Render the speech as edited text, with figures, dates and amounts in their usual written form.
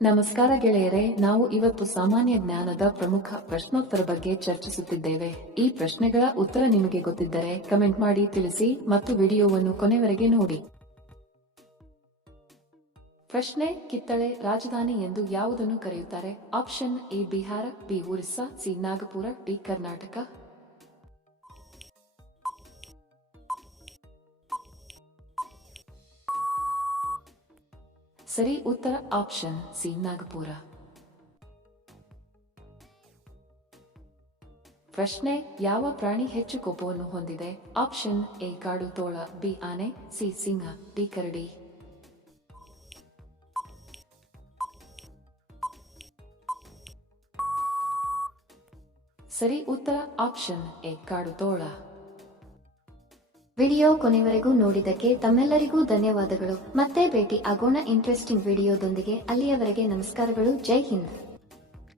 ನಮಸ್ಕಾರ ಗೆಳೆಯರೆ, ನಾವು ಇವತ್ತು ಸಾಮಾನ್ಯ ಜ್ಞಾನದ ಪ್ರಮುಖ ಪ್ರಶ್ನೋತ್ತರ ಬಗ್ಗೆ ಚರ್ಚಿಸುತ್ತಿದ್ದೇವೆ. ಈ ಪ್ರಶ್ನೆಗಳ ಉತ್ತರ ನಿಮಗೆ ಗೊತ್ತಿದ್ದರೆ ಕಮೆಂಟ್ ಮಾಡಿ ತಿಳಿಸಿ ಮತ್ತು ವಿಡಿಯೋವನ್ನು ಕೊನೆವರೆಗೆ ನೋಡಿ. ಪ್ರಶ್ನೆ: ಕಿತ್ತಳೆ ರಾಜಧಾನಿ ಎಂದು ಯಾವುದನ್ನು ಕರೆಯುತ್ತಾರೆ? Option A Bihar, B Orissa, C Nagpur, D Karnataka. ಸರಿ ಉತ್ತರ ಆಪ್ಷನ್ ಸಿ ನಾಗಪುರ. ಪ್ರಶ್ನೆ: ಯಾವ ಪ್ರಾಣಿ ಹೆಚ್ಚು ಕೋಪವನ್ನು ಹೊಂದಿದೆ? ಆಪ್ಷನ್ ಎ ಕಾಡು ತೋಳ, ಬಿ ಆನೆ, ಸಿ ಸಿಂಹ, ಡಿ ಕರಡಿ. ಸರಿ ಉತ್ತರ ಆಪ್ಷನ್ ಎ ಕಾಡು ತೋಳ. ವಿಡಿಯೋ ಕೊನೆವರೆಗೂ ನೋಡಿದ್ದಕ್ಕೆ ತಮ್ಮೆಲ್ಲರಿಗೂ ಧನ್ಯವಾದಗಳು. ಮತ್ತೆ ಭೇಟಿ ಆಗೋಣ ಇಂಟ್ರೆಸ್ಟಿಂಗ್ ವಿಡಿಯೋದೊಂದಿಗೆ. ಅಲ್ಲಿಯವರೆಗೆ ನಮಸ್ಕಾರಗಳು. ಜೈ ಹಿಂದ್.